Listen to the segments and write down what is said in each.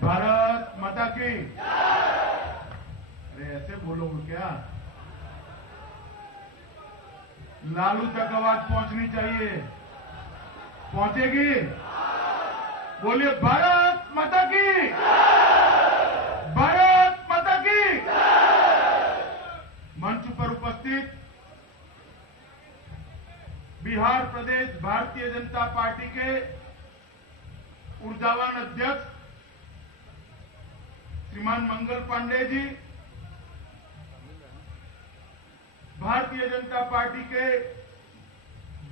भारत माता की। अरे ऐसे बोलोगे क्या? लालू तक आवाज पहुंचनी चाहिए। पहुंचेगी? बोलिए भारत माता की। भारत माता की। मंच पर उपस्थित बिहार प्रदेश भारतीय जनता पार्टी के ऊर्जावान अध्यक्ष श्रीमान मंगल पांडे जी, भारतीय जनता पार्टी के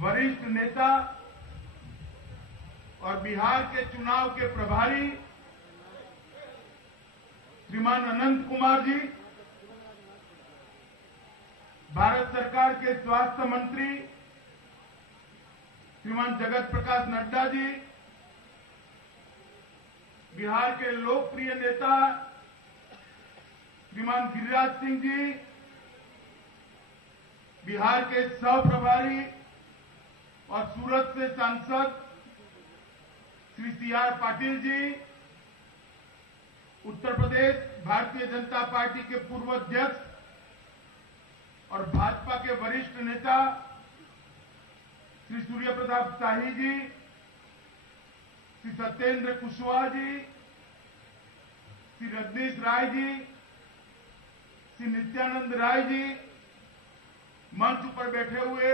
वरिष्ठ नेता और बिहार के चुनाव के प्रभारी श्रीमान अनंत कुमार जी, भारत सरकार के स्वास्थ्य मंत्री श्रीमान जगत प्रकाश नड्डा जी, बिहार के लोकप्रिय नेता श्रीमान गिरिराज सिंह जी, बिहार के सह प्रभारी और सूरत से सांसद श्री सी.आर. पाटिल जी, उत्तर प्रदेश भारतीय जनता पार्टी के पूर्व अध्यक्ष और भाजपा के वरिष्ठ नेता श्री सूर्य प्रताप शाही जी, श्री सत्येंद्र कुशवाहा जी, श्री रजनीश राय जी, श्री नित्यानंद राय जी, मंच पर बैठे हुए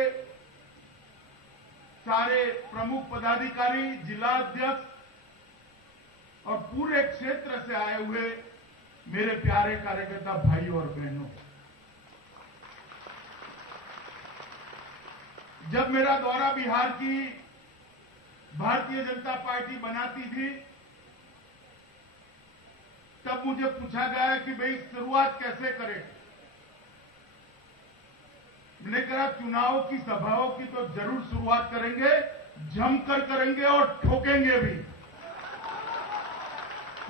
सारे प्रमुख पदाधिकारी, जिला अध्यक्ष और पूरे क्षेत्र से आए हुए मेरे प्यारे कार्यकर्ता भाइयों और बहनों, जब मेरा दौरा बिहार की भारतीय जनता पार्टी बनाती थी तब मुझे पूछा गया कि भाई शुरुआत कैसे करें। मैंने कहा चुनाव की सभाओं की तो जरूर शुरुआत करेंगे, जमकर करेंगे और ठोकेंगे भी,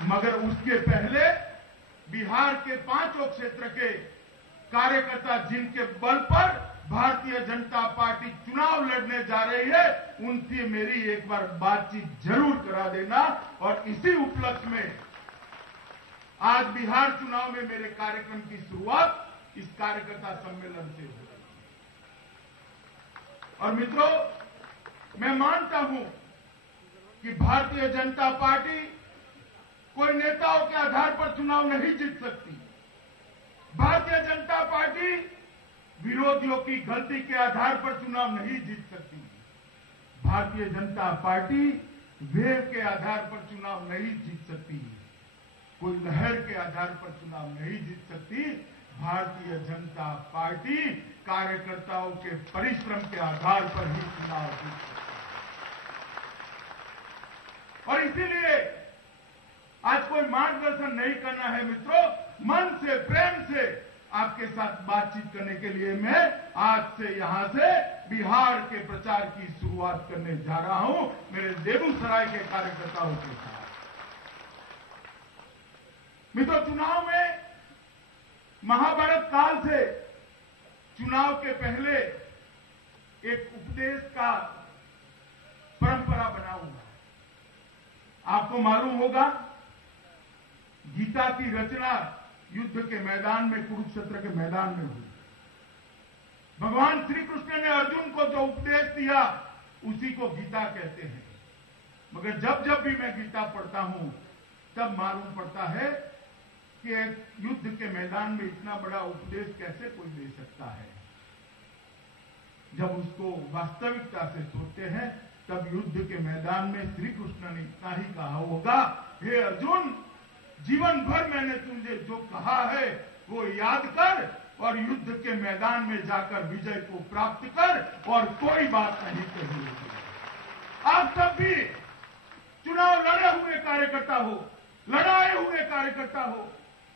मगर उसके पहले बिहार के पांचों क्षेत्र के कार्यकर्ता जिनके बल पर भारतीय जनता पार्टी चुनाव लड़ने जा रही है उनसे मेरी एक बार बातचीत जरूर करा देना। और इसी उपलक्ष्य में आज बिहार चुनाव में मेरे कार्यक्रम की शुरुआत इस कार्यकर्ता सम्मेलन से हुई। और मित्रों, मैं मानता हूं कि भारतीय जनता पार्टी कोई नेताओं के आधार पर चुनाव नहीं जीत सकती। भारतीय जनता पार्टी विरोधियों की गलती के आधार पर चुनाव नहीं जीत सकती। भारतीय जनता पार्टी वेव के आधार पर चुनाव नहीं जीत सकती। कोई लहर के आधार पर चुनाव नहीं जीत सकती। भारतीय जनता पार्टी कार्यकर्ताओं के परिश्रम के आधार पर ही चुनाव जीत सकती है। और इसीलिए आज कोई मार्गदर्शन नहीं करना है मित्रों, मन से प्रेम से आपके साथ बातचीत करने के लिए मैं आज से यहां से बिहार के प्रचार की शुरुआत करने जा रहा हूं मेरे बेगूसराय के कार्यकर्ताओं के साथ। मित्रों, चुनाव में महाभारत काल से चुनाव के पहले एक उपदेश का परंपरा बना हुआ है। आपको मालूम होगा गीता की रचना युद्ध के मैदान में, कुरुक्षेत्र के मैदान में हुई। भगवान श्री कृष्ण ने अर्जुन को जो उपदेश दिया उसी को गीता कहते हैं। मगर जब जब भी मैं गीता पढ़ता हूं तब मालूम पड़ता है कि युद्ध के मैदान में इतना बड़ा उपदेश कैसे कोई दे सकता है। जब उसको वास्तविकता से सोचते हैं तब युद्ध के मैदान में श्री कृष्ण ने इतना ही कहा होगा, हे अर्जुन, जीवन भर मैंने तुझे जो कहा है वो याद कर और युद्ध के मैदान में जाकर विजय को प्राप्त कर, और कोई बात नहीं कही होगी। आप सब भी चुनाव लड़े हुए कार्यकर्ता हो, लड़ाए हुए कार्यकर्ता हो,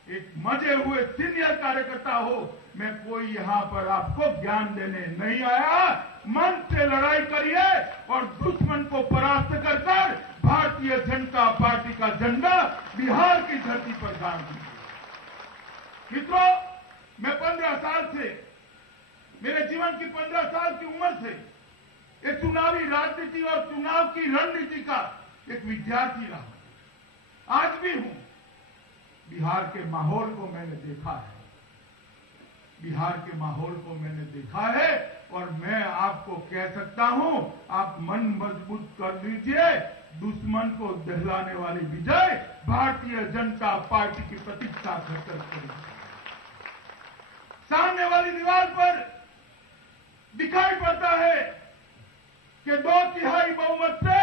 एक मजे हुए सीनियर कार्यकर्ता हो। मैं कोई यहां पर आपको ज्ञान देने नहीं आया। मन से लड़ाई करिए और दुश्मन को परास्त कर भारतीय जनता पार्टी का झंडा बिहार की धरती पर गाड़ दीजिए। मित्रों, मैं 15 साल से, मेरे जीवन की 15 साल की उम्र से एक चुनावी राजनीति और चुनाव की रणनीति का एक विद्यार्थी रहा, आज भी हूं। बिहार के माहौल को मैंने देखा है, बिहार के माहौल को मैंने देखा है और मैं आपको कह सकता हूं, आप मन मजबूत कर लीजिए। दुश्मन को दहलाने वाली विजय भारतीय जनता पार्टी की प्रतीक्षा कर करेगी। सामने वाली दीवार पर दिखाई पड़ता है कि 2/3 बहुमत से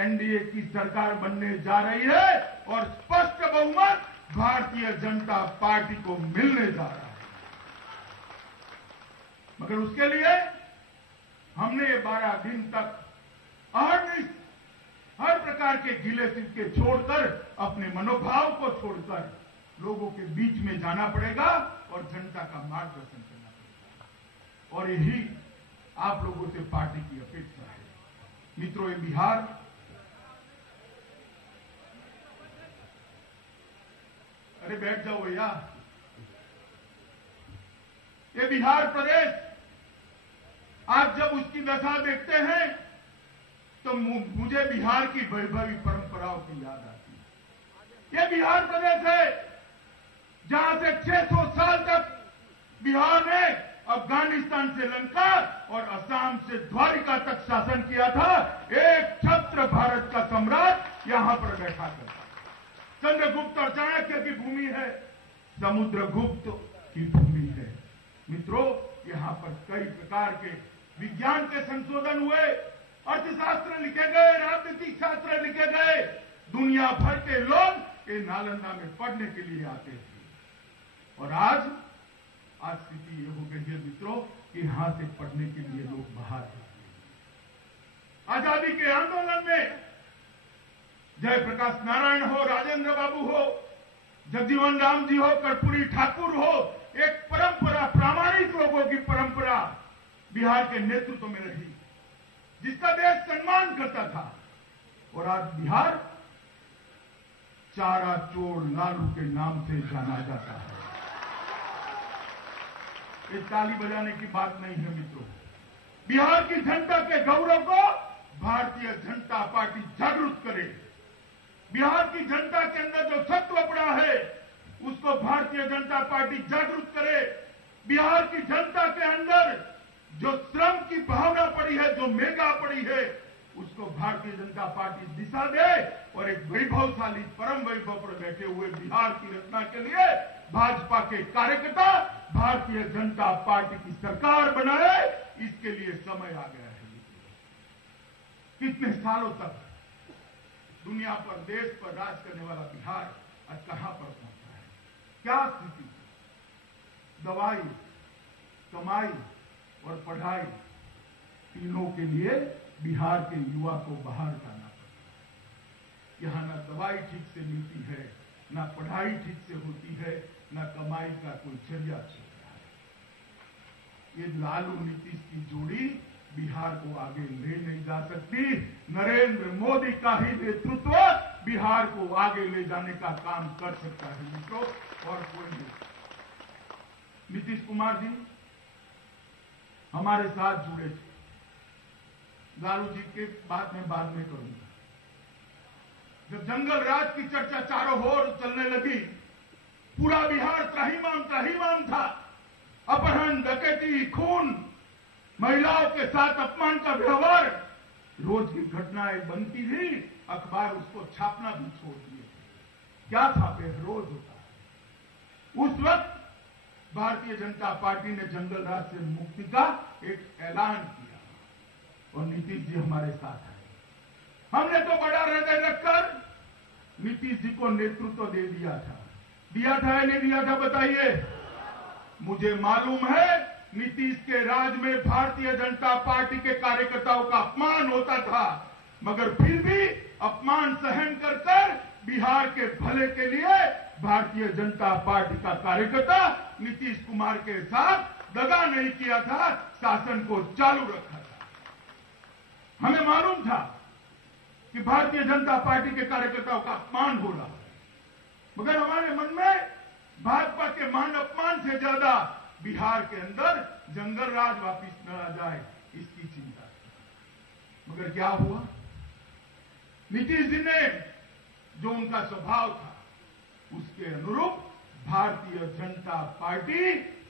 एनडीए की सरकार बनने जा रही है और स्पष्ट बहुमत भारतीय जनता पार्टी को मिलने जा रहा है। मगर उसके लिए हमने ये 12 दिन तक हर प्रकार के गिले शिकवे छोड़कर, अपने मनोभाव को छोड़कर लोगों के बीच में जाना पड़ेगा और जनता का मार्गदर्शन करना पड़ेगा। और यही आप लोगों से पार्टी की अपेक्षा है। मित्रों, ये बिहार अरे बैठ जाओ भैया, ये बिहार प्रदेश आप जब उसकी दशा देखते हैं तो मुझे बिहार की वैभवी परंपराओं की याद आती है। ये बिहार प्रदेश है जहां से 600 साल तक बिहार ने अफगानिस्तान से लंका और असम से द्वारिका तक शासन किया था। एक छत्र भारत का सम्राट यहां पर बैठा करता। चंद्रगुप्त और चाणक्य की भूमि है, समुद्रगुप्त की भूमि है। मित्रों, यहां पर कई प्रकार के विज्ञान के संशोधन हुए, अर्थशास्त्र लिखे गए, राजनीतिक शास्त्र लिखे गए। दुनिया भर के लोग ये नालंदा में पढ़ने के लिए आते थे और आज स्थिति ये हो गई है मित्रों कि यहां से पढ़ने के लिए लोग बाहर हैं। आजादी के आंदोलन में जयप्रकाश नारायण हो, राजेंद्र बाबू हो, जगजीवन राम जी हो, कर्पूरी ठाकुर हो, एक परंपरा, प्रामाणिक लोगों की परंपरा बिहार के नेतृत्व में रही, जिसका देश सम्मान करता था। और आज बिहार चारा चोर लालू के नाम से जाना जाता है। ये ताली बजाने की बात नहीं है मित्रों। बिहार की जनता के गौरव को भारतीय जनता पार्टी जागरूक करे। बिहार की जनता के अंदर जो सत्व पड़ा है उसको भारतीय जनता पार्टी जागरूक करे। बिहार की जनता के अंदर जो श्रम की भावना पड़ी है, जो मेगा पड़ी है, उसको भारतीय जनता पार्टी दिशा दे और एक वैभवशाली, परम वैभव पर बैठे हुए बिहार की रचना के लिए भाजपा के कार्यकर्ता भारतीय जनता पार्टी की सरकार बनाए। इसके लिए समय आ गया है। कितने सालों तक दुनिया पर, देश पर राज करने वाला बिहार आज कहां पर पहुंचा है? क्या स्थिति? दवाई, कमाई और पढ़ाई तीनों के लिए बिहार के युवा को बाहर जाना पड़ता है। यहां ना दवाई ठीक से मिलती है, ना पढ़ाई ठीक से होती है, ना कमाई का कोई जरिया चलता है। ये लालू नीतीश की जोड़ी बिहार को आगे ले नहीं जा सकती। नरेंद्र मोदी का ही नेतृत्व बिहार को आगे ले जाने का काम कर सकता है मित्रों, और कोई नहीं। नीतीश कुमार जी हमारे साथ जुड़े थे। लालू जी के बात में बाद में करूंगा। जब जंगल राज की चर्चा चारों ओर चलने लगी, पूरा बिहार त्राहिमाम था। अपहरण, डकैती, खून, महिलाओं के साथ अपमान का व्यवहार, रोज की घटनाएं बनती थी। अखबार उसको छापना भी छोड़ दिए। क्या छापे? रोज होता है। उस वक्त भारतीय जनता पार्टी ने जंगल राज से मुक्ति का एक ऐलान किया और नीतीश जी हमारे साथ आए। हमने तो बड़ा हृदय रखकर नीतीश जी को नेतृत्व दे दिया था। दिया था या नहीं दिया था बताइए? मुझे मालूम है नीतीश के राज में भारतीय जनता पार्टी के कार्यकर्ताओं का अपमान होता था, मगर फिर भी अपमान सहन कर बिहार के भले के लिए भारतीय जनता पार्टी का कार्यकर्ता नीतीश कुमार के साथ दगा नहीं किया था, शासन को चालू रखा था। हमें मालूम था कि भारतीय जनता पार्टी के कार्यकर्ताओं का अपमान हो रहा है, मगर हमारे मन में भाजपा के मान अपमान से ज्यादा बिहार के अंदर जंगल राज वापिस न आ जाए इसकी चिंता थी। मगर क्या हुआ? नीतीश जी ने, जो उनका स्वभाव था, उसके अनुरूप भारतीय जनता पार्टी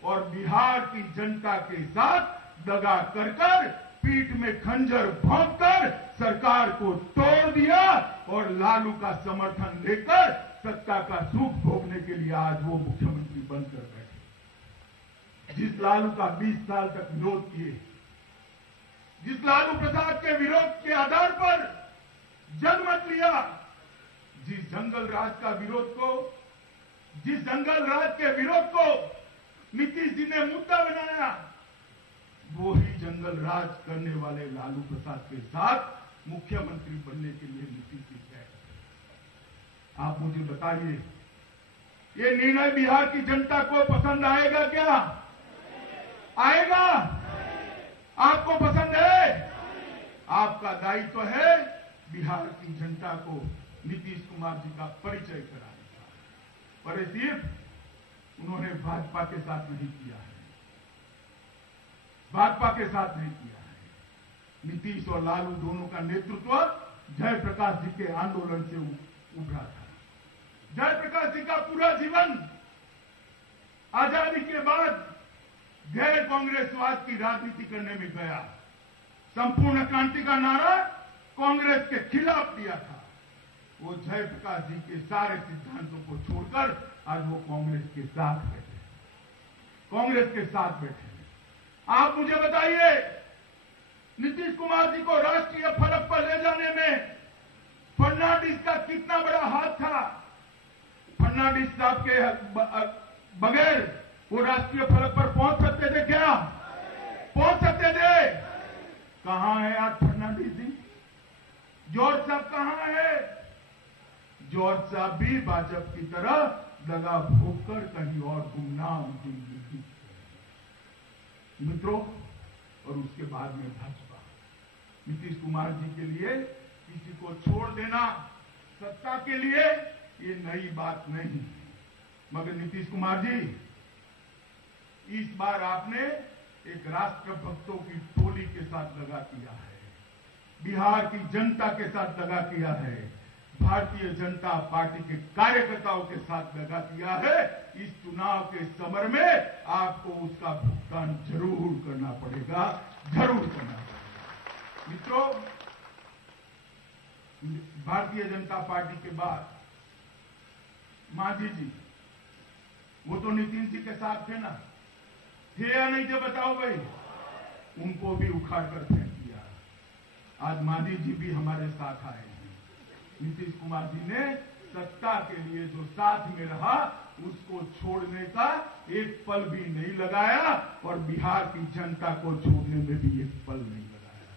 और बिहार की जनता के साथ दगा कर पीठ में खंजर भोंककर सरकार को तोड़ दिया और लालू का समर्थन लेकर सत्ता का सुख भोगने के लिए आज वो मुख्यमंत्री बनकर बैठे। जिस लालू का 20 साल तक विरोध किए, जिस लालू प्रसाद के विरोध के आधार पर जनमत लिया, जिस जंगल राज का विरोध को, जिस जंगल राज के विरोध को नीतीश जी ने मुद्दा बनाया, वो ही जंगल राज करने वाले लालू प्रसाद के साथ मुख्यमंत्री बनने के लिए नीतीश जी गए। आप मुझे बताइए, ये निर्णय बिहार की जनता को पसंद आएगा क्या? आएगा? आपको पसंद है? आपका दायित्व है बिहार की जनता को नीतीश कुमार जी का परिचय कराने का, पर सिर्फ उन्होंने भाजपा के साथ नहीं किया है, भाजपा के साथ नहीं किया है। नीतीश और लालू दोनों का नेतृत्व जयप्रकाश जी के आंदोलन से उभरा था। जयप्रकाश जी का पूरा जीवन आजादी के बाद गैर कांग्रेसवाद की राजनीति करने में गया। संपूर्ण क्रांति का नारा कांग्रेस के खिलाफ दिया था। वो जयप्रकाश जी के सारे सिद्धांतों को छोड़कर आज वो कांग्रेस के साथ बैठे, कांग्रेस के साथ बैठे। आप मुझे बताइए, नीतीश कुमार जी को राष्ट्रीय फलक पर ले जाने में फर्नांडिस का कितना बड़ा हाथ था? फर्नांडिस साहब के बगैर वो राष्ट्रीय फलक पर पहुंच सकते थे क्या? पहुंच सकते थे? कहां है आज फर्नांडिस जी? जॉर्ज साहब कहां है? जॉर्ज साहब भी भाजपा की तरह दगा भोगकर कहीं और गुमनाम जिंदगी। मित्रों, और उसके बाद में भाजपा, नीतीश कुमार जी के लिए किसी को छोड़ देना सत्ता के लिए ये नई बात नहीं, मगर नीतीश कुमार जी, इस बार आपने एक राष्ट्रभक्तों की टोली के साथ दगा किया है, बिहार की जनता के साथ दगा किया है, भारतीय जनता पार्टी के कार्यकर्ताओं के साथ दगा किया है। इस चुनाव के समर में आपको उसका भुगतान जरूर करना पड़ेगा, जरूर करना पड़ेगा। मित्रों, भारतीय जनता पार्टी के बाद मांझी जी, वो तो नितिन जी के साथ थे ना? थे या नहीं थे बताओ भाई? उनको भी उखाड़ कर फेंक दिया। आज मांझी जी भी हमारे साथ आए हैं। नीतीश कुमार जी ने सत्ता के लिए जो साथ में रहा उसको छोड़ने का एक पल भी नहीं लगाया और बिहार की जनता को छोड़ने में भी एक पल नहीं लगाया।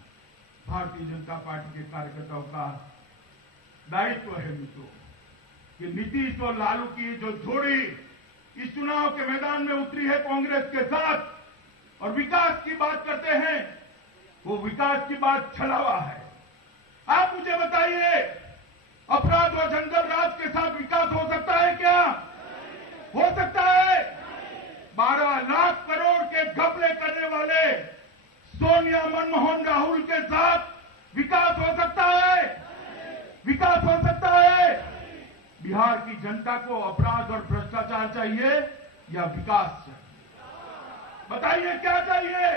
भारतीय जनता पार्टी के कार्यकर्ताओं का दायित्व है मित्रों कि नीतीश और लालू की जो जोड़ी इस चुनाव के मैदान में उतरी है कांग्रेस के साथ और विकास की बात करते हैं, वो विकास की बात छलावा है। आप मुझे बताइए, अपराध और जंगल राज के साथ विकास हो सकता है क्या? हो सकता है? 12 लाख करोड़ के घपले करने वाले सोनिया, मनमोहन, राहुल के साथ विकास हो सकता है? विकास हो सकता है? बिहार की जनता को अपराध और भ्रष्टाचार चाहिए या विकास चाहिए? बताइए क्या चाहिए?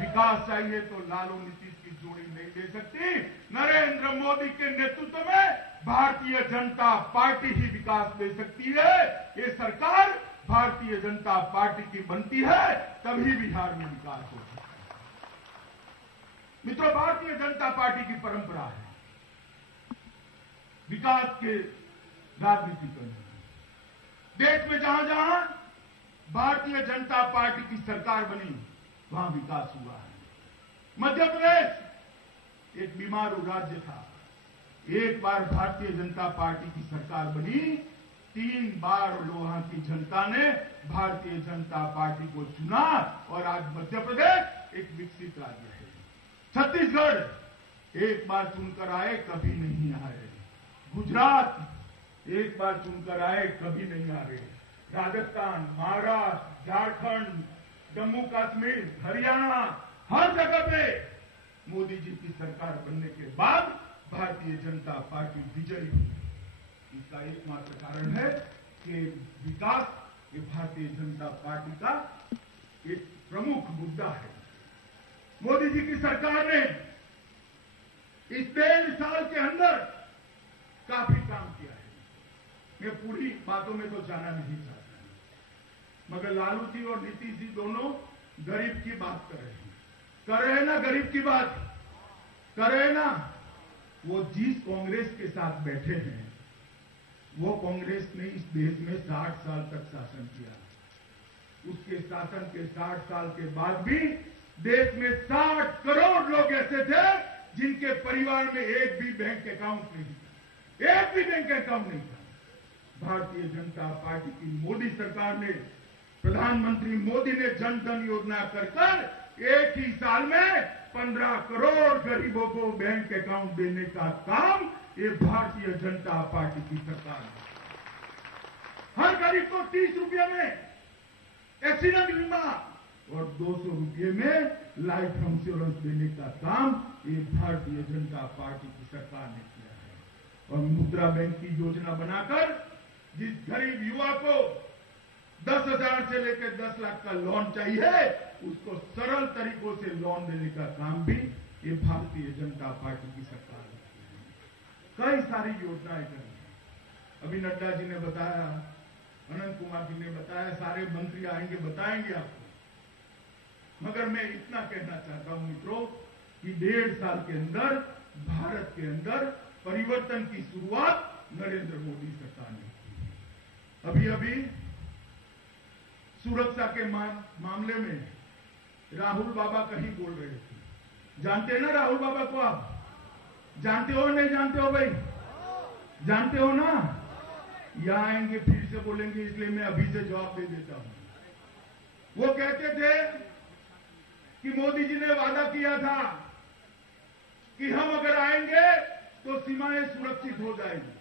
विकास चाहिए तो लालू नीतीश की जोड़ी नहीं दे सकती। नरेंद्र मोदी के नेतृत्व में भारतीय जनता पार्टी ही विकास दे सकती है। ये सरकार भारतीय जनता पार्टी की बनती है तभी बिहार में विकास हो सकता है। मित्रों, भारतीय जनता पार्टी की परंपरा है विकास के राजनीति करने। देश में जहां जहां भारतीय जनता पार्टी की सरकार बनी वहां विकास हुआ है। मध्य प्रदेश एक बीमारू राज्य था। एक बार भारतीय जनता पार्टी की सरकार बनी, 3 बार वहां की जनता ने भारतीय जनता पार्टी को चुना और आज मध्य प्रदेश एक विकसित राज्य है। छत्तीसगढ़ एक बार चुनकर आए, कभी नहीं आए। गुजरात एक बार चुनकर आए, कभी नहीं आ रहे। राजस्थान, महाराष्ट्र, झारखंड, जम्मू कश्मीर, हरियाणा, हर जगह पे मोदी जी की सरकार बनने के बाद भारतीय जनता पार्टी विजयी हुई। इसका एकमात्र कारण है कि विकास ये भारतीय जनता पार्टी का एक प्रमुख मुद्दा है। मोदी जी की सरकार ने इस 1.5 साल के अंदर काफी काम किया है। मैं पूरी बातों में तो जाना नहीं चाहता, मगर लालू जी और नीतीश जी दोनों गरीब की बात कर रहे हैं ना, गरीब की बात कर रहे हैं ना। वो जिस कांग्रेस के साथ बैठे हैं, वो कांग्रेस ने इस देश में 60 साल तक शासन किया। उसके शासन के 60 साल के बाद भी देश में 60 करोड़ लोग ऐसे थे जिनके परिवार में एक भी बैंक अकाउंट नहीं था, एक भी बैंक अकाउंट नहीं था। भारतीय जनता पार्टी की मोदी सरकार ने, प्रधानमंत्री मोदी ने जन धन योजना कर एक ही साल में 15 करोड़ गरीबों को बैंक अकाउंट देने का काम ये भारतीय जनता पार्टी की सरकार है। हर गरीब को 30 रुपये में एक्सीडेंट बीमा और 200 रुपये में लाइफ इंश्योरेंस देने का काम ये भारतीय जनता पार्टी की सरकार ने किया है। और मुद्रा बैंक की योजना बनाकर जिस गरीब युवा को 10,000 से लेकर 10 लाख का लोन चाहिए, उसको सरल तरीकों से लोन देने का काम भी ये भारतीय जनता पार्टी की सरकार ने किया है। कई सारी योजनाएं करी। अभी नड्डा जी ने बताया, अनंत कुमार जी ने बताया, सारे मंत्री आएंगे बताएंगे आपको। मगर मैं इतना कहना चाहता हूं मित्रों कि 1.5 साल के अंदर भारत के अंदर परिवर्तन की शुरुआत नरेंद्र मोदी सरकार ने की। अभी अभी सुरक्षा के मामले में राहुल बाबा कहीं बोल रहे थे। जानते हैं ना राहुल बाबा को? आप जानते हो नहीं जानते हो? भाई जानते हो ना? यहां आएंगे फिर से बोलेंगे, इसलिए मैं अभी से जवाब दे देता हूं। वो कहते थे कि मोदी जी ने वादा किया था कि हम अगर आएंगे तो सीमाएं सुरक्षित हो जाएंगी,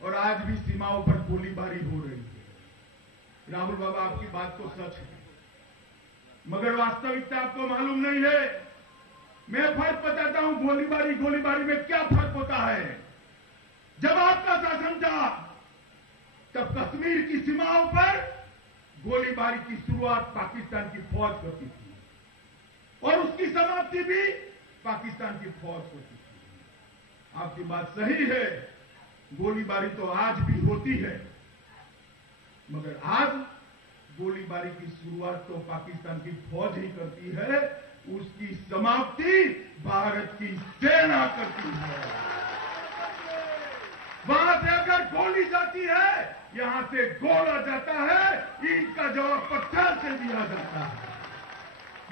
और आज भी सीमाओं पर गोलीबारी हो रही है। राहुल बाबा आपकी बात तो सच है, मगर वास्तविकता आपको मालूम नहीं है। मैं फर्क बताता हूं, गोलीबारी में क्या फर्क होता है। जब आपका शासन था तब कश्मीर की सीमाओं पर गोलीबारी की शुरुआत पाकिस्तान की फौज करती थी और उसकी समाप्ति भी पाकिस्तान की फौज होती थी। आपकी बात सही है, गोलीबारी तो आज भी होती है, मगर आज गोलीबारी की शुरुआत तो पाकिस्तान की फौज ही करती है, उसकी समाप्ति भारत की सेना करती है। वहां से अगर गोली जाती है, यहां से गोला जाता है, इनका जवाब पत्थर से दिया जाता है।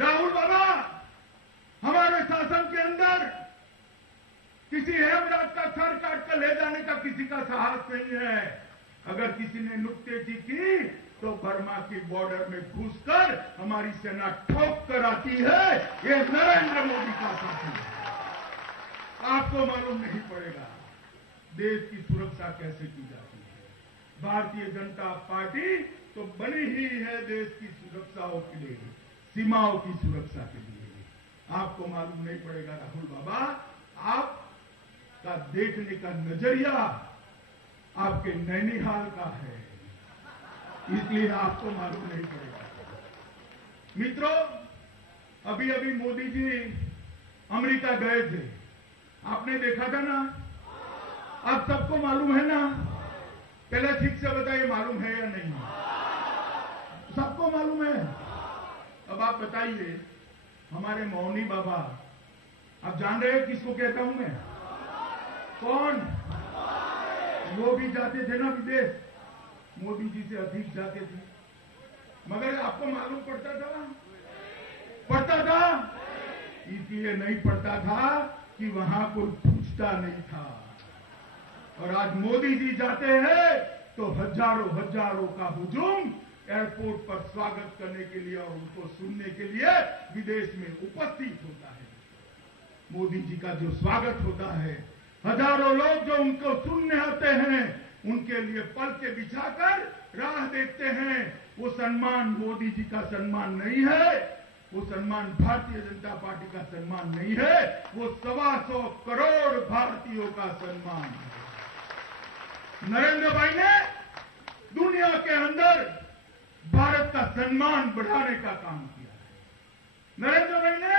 राहुल बाबा, हमारे शासन के अंदर किसी हेमराज का सर काट कर ले जाने का किसी का साहस नहीं है। अगर किसी ने नुक्तेची की तो बर्मा की बॉर्डर में घुसकर हमारी सेना ठोक कर आती है। ये नरेंद्र मोदी का शासन है। आपको मालूम नहीं पड़ेगा देश की सुरक्षा कैसे की जाती है। भारतीय जनता पार्टी तो बनी ही है देश की सुरक्षाओं के लिए, सीमाओं की सुरक्षा के लिए। आपको मालूम नहीं पड़ेगा राहुल बाबा, आपका देखने का नजरिया आपके नैनीहाल का है, इसलिए आपको मालूम नहीं पड़ेगा। मित्रों, अभी अभी मोदी जी अमेरिका गए थे, आपने देखा था ना? अब सबको मालूम है ना? पहले ठीक से बताइए, मालूम है या नहीं? सबको मालूम है। अब आप बताइए, हमारे मौनी बाबा, आप जान रहे हैं किसको कहता हूं मैं? कौन? वो भी जाते थे ना विदेश, मोदी जी से अधिक जाते थे, मगर आपको मालूम पड़ता था? पड़ता था? इसलिए नहीं पड़ता था कि वहां कोई पूछता नहीं था। और आज मोदी जी जाते हैं तो हजारों का हुजूम एयरपोर्ट पर स्वागत करने के लिए और उनको सुनने के लिए विदेश में उपस्थित होता है। मोदी जी का जो स्वागत होता है, हजारों लोग जो उनको सुनने आते हैं, उनके लिए पल के बिछाकर राह देखते हैं। वो सम्मान मोदी जी का सम्मान नहीं है, वो सम्मान भारतीय जनता पार्टी का सम्मान नहीं है, वो 125 करोड़ भारतीयों का सम्मान है। नरेंद्र भाई ने दुनिया के अंदर भारत का सम्मान बढ़ाने का काम किया है। नरेंद्र भाई ने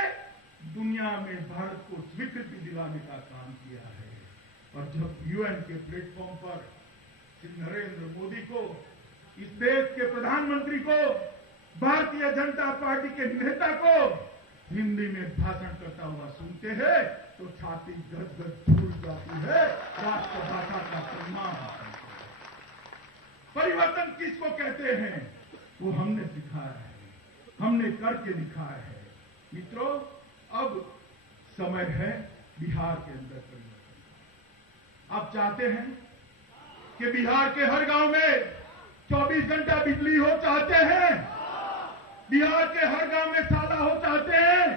दुनिया में भारत को स्वीकृति दिलाने का काम किया है। और जब यूएन के प्लेटफॉर्म पर श्री नरेंद्र मोदी को, इस देश के प्रधानमंत्री को, भारतीय जनता पार्टी के नेता को हिंदी में भाषण करता हुआ सुनते हैं तो छाती गदगद फूल जाती है। राष्ट्रभाषा का सम्मान। परिवर्तन किसको कहते हैं वो हमने सिखाया है, हमने करके दिखाया है। मित्रों, अब समय है बिहार के अंदर परिवर्तन। आप चाहते हैं कि बिहार के हर गांव में 24 घंटा बिजली हो, चाहते हैं बिहार के हर गांव में साला हो, चाहते हैं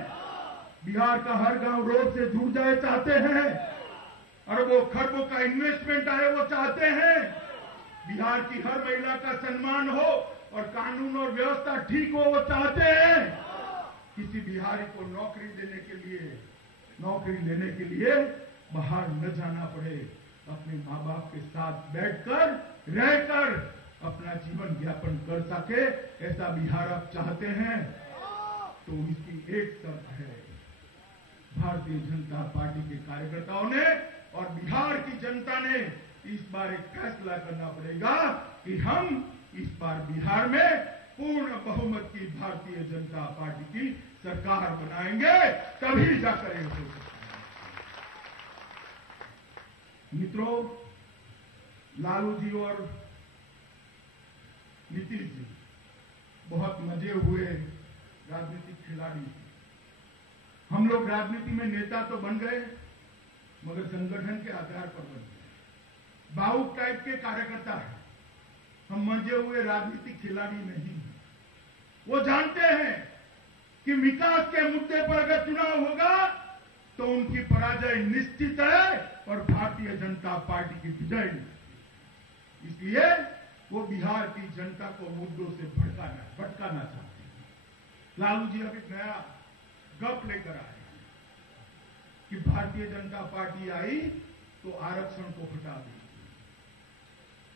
बिहार का हर गांव रोड से जुड़ जाए, चाहते हैं अरबों खरबों का इन्वेस्टमेंट आए, वो चाहते हैं बिहार की हर महिला का सम्मान हो और कानून और व्यवस्था ठीक हो, वो चाहते हैं किसी बिहारी को नौकरी लेने के लिए बाहर न जाना पड़े, अपने माँ बाप के साथ बैठकर रहकर अपना जीवन यापन कर सके, ऐसा बिहार आप चाहते हैं तो इसकी एक शर्त है। भारतीय जनता पार्टी के कार्यकर्ताओं ने और बिहार की जनता ने इस बार एक फैसला करना पड़ेगा कि हम इस बार बिहार में पूर्ण बहुमत की भारतीय जनता पार्टी की सरकार बनाएंगे, तभी जाकर ये हो सकता है। मित्रों, लालू जी और नीतीश जी बहुत मजे हुए राजनीतिक खिलाड़ी। हम लोग राजनीति में नेता तो बन गए मगर संगठन के आधार पर बन गए। बाहुक टाइप के कार्यकर्ता है, हम मजे हुए राजनीतिक खिलाड़ी नहीं हैं। वो जानते हैं कि विकास के मुद्दे पर अगर चुनाव होगा तो उनकी पराजय निश्चित है और भारतीय जनता पार्टी की विजय। इसलिए वो बिहार की जनता को मुद्दों से भटकाना चाहते हैं। लालू जी अभी नया गप लेकर आए कि भारतीय जनता पार्टी आई तो आरक्षण को हटा दी।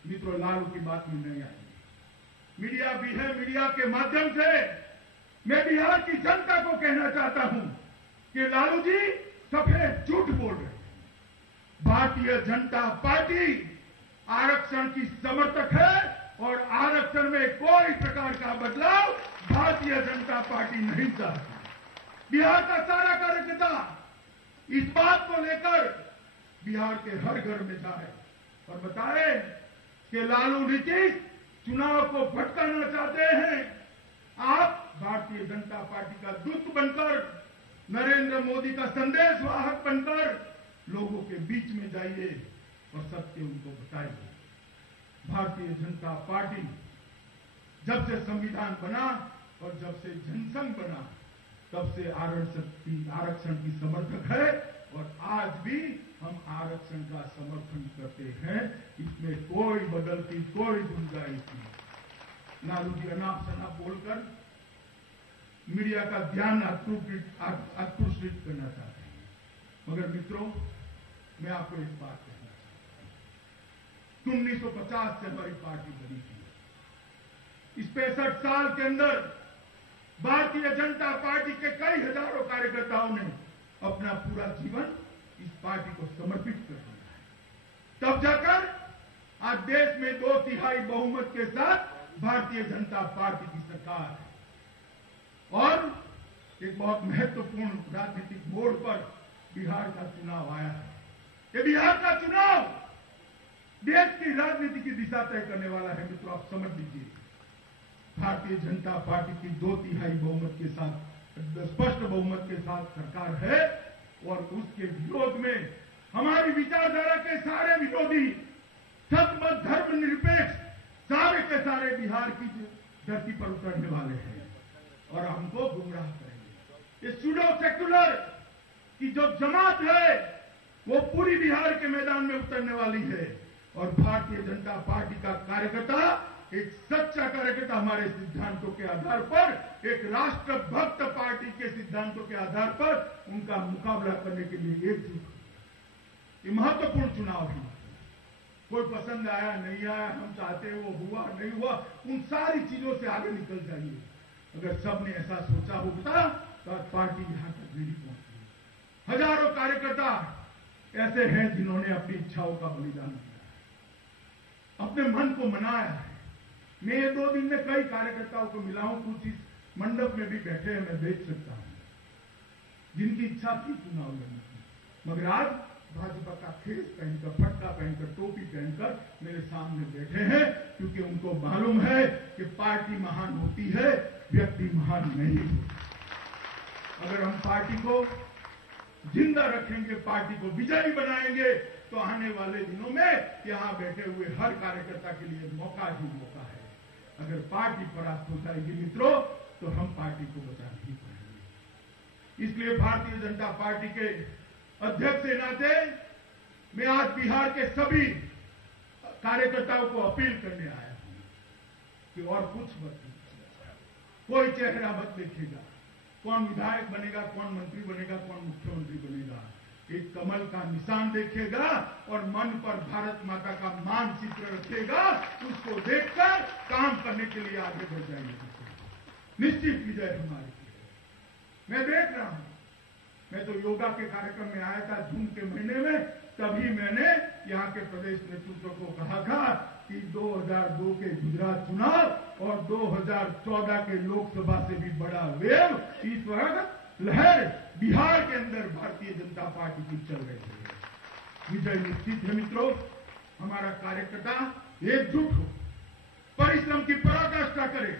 मित्रों, लालू की बात में नहीं आई। मीडिया भी है, मीडिया के माध्यम से मैं बिहार की जनता को कहना चाहता हूं कि लालू जी सफेद झूठ बोल रहे हैं। भारतीय जनता पार्टी आरक्षण की समर्थक है और आरक्षण में कोई प्रकार का बदलाव भारतीय जनता पार्टी नहीं चाहती। बिहार का सारा कार्यकर्ता इस बात को लेकर बिहार के हर घर में जाए और बताए कि लालू नीतीश चुनाव को भटकाना चाहते हैं। आप भारतीय जनता पार्टी का दूत बनकर, नरेंद्र मोदी का संदेश वाहक बनकर लोगों के बीच में जाइए और सत्य उनको बताइए। भारतीय जनता पार्टी जब से संविधान बना और जब से जनसंघ बना तब से आरक्षण की समर्थक है और आज भी हम आरक्षण का समर्थन करते हैं। इसमें कोई बदलती, कोई गुंजाइश नहीं। लालू जी अनाप शनाप बोलकर मीडिया का ध्यान आकर्षित करना चाहते हैं। मगर मित्रों, मैं आपको एक बात कहना चाहता हूं। 1950 से हमारी पार्टी बनी थी। इस 65 साल के अंदर भारतीय जनता पार्टी के कई हजारों कार्यकर्ताओं ने अपना पूरा जीवन इस पार्टी को समर्पित कर दिया है। तब जाकर आज देश में 2/3 बहुमत के साथ भारतीय जनता पार्टी की सरकार है। और एक बहुत महत्वपूर्ण राजनीतिक मोड़ पर बिहार का चुनाव आया है। ये बिहार का चुनाव देश की राजनीति की दिशा तय करने वाला है। मित्रों, आप समझ लीजिए, भारतीय जनता पार्टी की 2/3 बहुमत के साथ, स्पष्ट बहुमत के साथ सरकार है और उसके विरोध में हमारी विचारधारा के सारे विरोधी, सतमत धर्मनिरपेक्ष सारे के सारे बिहार की धरती पर उतरने वाले हैं और हमको गुमराह करेंगे। ये सूडो सेक्युलर की जो जमात है वो पूरी बिहार के मैदान में उतरने वाली है और भारतीय जनता पार्टी का कार्यकर्ता, एक सच्चा कार्यकर्ता, हमारे सिद्धांतों के आधार पर, एक राष्ट्रभक्त पार्टी के सिद्धांतों के आधार पर उनका मुकाबला करने के लिए एकजुट। ये महत्वपूर्ण चुनाव है। कोई पसंद आया नहीं आया, हम चाहते वो हुआ नहीं हुआ, उन सारी चीजों से आगे निकल जाइए। अगर सबने ऐसा सोचा होता तो पार्टी यहां तक नहीं पहुंची। हजारों कार्यकर्ता ऐसे हैं जिन्होंने अपनी इच्छाओं का बलिदान किया, अपने मन को मनाया है। मैं ये 2 दिन में कई कार्यकर्ताओं को मिला हूं, कुछ इस मंडप में भी बैठे हैं, मैं देख सकता हूं, जिनकी इच्छा थी चुनाव लड़ने की, मगर आज भाजपा का खेस पहनकर, फटका पहनकर, टोपी पहनकर मेरे सामने बैठे हैं, क्योंकि उनको मालूम है कि पार्टी महान होती है, व्यक्ति महान नहीं होता। अगर हम पार्टी को जिंदा रखेंगे, पार्टी को विजयी बनाएंगे, तो आने वाले दिनों में यहां बैठे हुए हर कार्यकर्ता के लिए मौका ही मौका है। अगर पार्टी परास्त हो जाएगी मित्रों, तो हम पार्टी को बचा नहीं पाएंगे। इसलिए भारतीय जनता पार्टी के अध्यक्ष के नाते मैं आज बिहार के सभी कार्यकर्ताओं को अपील करने आया हूं कि और कुछ मत कीजिए, कोई चेहरा मत देखिएगा, कौन विधायक बनेगा, कौन मंत्री बनेगा, कौन मुख्यमंत्री बनेगा, एक कमल का निशान देखिएगा और मन पर भारत माता का मानचित्र रखिएगा, उसको देखकर काम करने के लिए आगे बढ़ जाएंगे। निश्चित विजय हमारी। मैं देख रहा हूं, मैं तो योगा के कार्यक्रम में आया था जून के महीने में, तभी मैंने यहाँ के प्रदेश नेतृत्व को कहा था कि 2002 के गुजरात चुनाव और 2014 के लोकसभा से भी बड़ा वेव इस वक्त लहर बिहार के अंदर भारतीय जनता पार्टी की चल रही है। विजय निश्चित है मित्रों। हमारा कार्यकर्ता एकजुट हो, परिश्रम की पराकाष्ठा करे,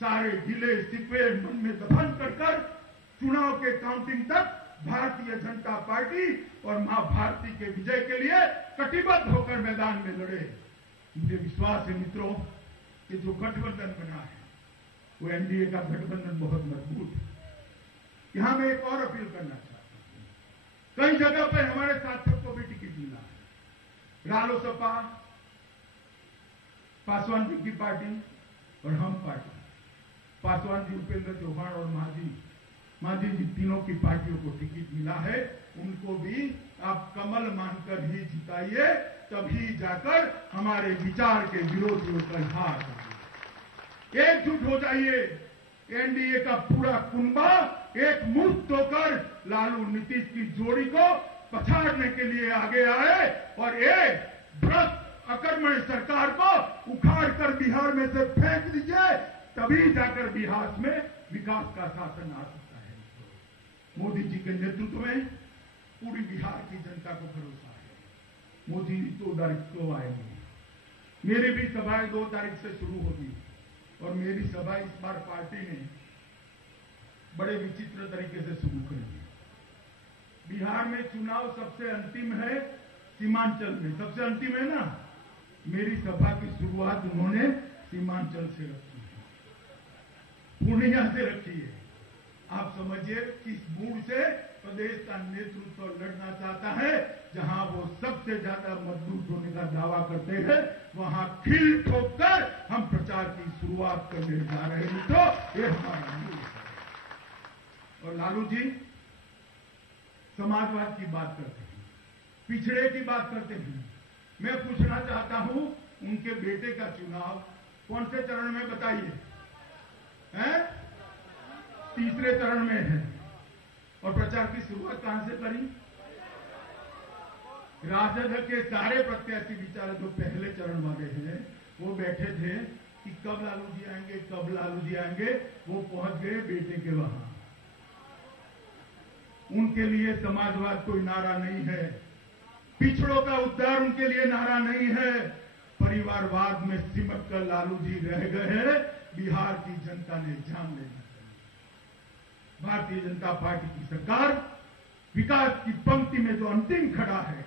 सारे ढीले सिक्वे मन में दफन कर चुनाव के काउंटिंग तक भारतीय जनता पार्टी और मां भारती के विजय के लिए कटिबद्ध होकर मैदान में लड़े। मुझे विश्वास है मित्रों कि जो गठबंधन बना है वो एनडीए का गठबंधन बहुत मजबूत है। यहां मैं एक और अपील करना चाहता हूं, कई जगह पर हमारे साथियों को भी टिकट मिला है, रालोसपा, पासवान जी की पार्टी और हम पार्टी, पासवान जी, उपेंद्र चौहान और मांझी जी तीनों की पार्टियों को टिकट मिला है। उनको भी आप कमल मानकर ही जिताइए, तभी जाकर हमारे विचार के विरोधियों का हार आएगा। एकजुट हो जाइए, एनडीए का पूरा कुंबा एक मुश्त होकर लालू नीतीश की जोड़ी को पछाड़ने के लिए आगे आए और एक भ्रष्ट अकर्मण्य सरकार को उखाड़ कर बिहार में से फेंक दीजिए, तभी जाकर बिहार में विकास का शासन आ सकता है। मोदी जी के नेतृत्व में पूरी बिहार की जनता को भरोसा है। मोदी जी 2 तारीख को आएंगे। मेरी भी सभाएं 2 तारीख से शुरू होगी और मेरी सभा इस बार पार्टी ने बड़े विचित्र तरीके से शुरू करेंगे। बिहार में चुनाव सबसे अंतिम है, सीमांचल में सबसे अंतिम है ना। मेरी सभा की शुरुआत उन्होंने सीमांचल से रखी है, पूर्णिया से रखी है। आप समझिए किस मूड से प्रदेश का नेतृत्व लड़ना चाहता है। जहां वो सबसे ज्यादा मजबूत होने का दावा करते हैं, वहां खिल ठोककर हम प्रचार की शुरुआत करने जा रहे हैं। तो ये हमारा मूड है। और लालू जी समाजवाद की बात करते हैं, पिछड़े की बात करते हैं। मैं पूछना चाहता हूं, उनके बेटे का चुनाव कौन से चरण में बताइए? हैं? 3रे चरण में है। और प्रचार की शुरुआत कहां से करी? राजद के सारे प्रत्याशी विचार जो पहले चरण वाले हैं वो बैठे थे कि कब लालू जी आएंगे, कब लालू जी आएंगे। वो पहुंच गए बेटे के वहां। उनके लिए समाजवाद कोई नारा नहीं है, पिछड़ों का उद्धार उनके लिए नारा नहीं है। परिवारवाद में सिमट कर लालू जी रह गए हैं। बिहार की जनता ने जान लेना चाहिए। भारतीय जनता पार्टी की सरकार विकास की पंक्ति में जो अंतिम खड़ा है,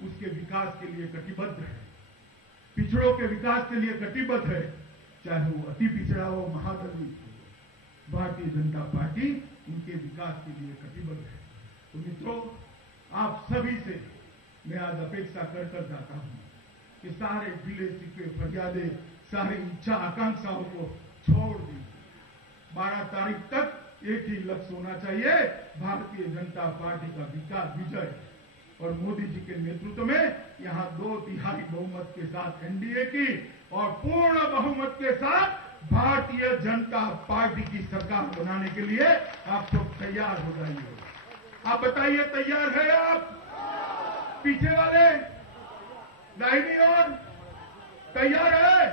उसके विकास के लिए कटिबद्ध है, पिछड़ों के विकास के लिए कटिबद्ध है, चाहे वो अति पिछड़ा हो, महादलित हो। भारतीय जनता पार्टी उनके विकास के लिए कटिबद्ध है। तो मित्रों, आप सभी से मैं आज अपेक्षा कर जाता हूं कि सारे ढीले सिक्के फरियादे, सारी इच्छा आकांक्षाओं को छोड़ दीजिए। 12 तारीख तक एक ही लक्ष्य होना चाहिए, भारतीय जनता पार्टी का विकास विजय। और मोदी जी के नेतृत्व में यहां 2/3 बहुमत के साथ एनडीए की और पूर्ण बहुमत के साथ भारतीय जनता पार्टी की सरकार बनाने के लिए आप सब तैयार हो जाइए। आप बताइए, तैयार है आप? पीछे वाले दाहिनी ओर तैयार है?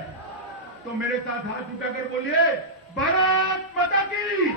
तो मेरे साथ हाथ उठाकर बोलिए, भारत माता की।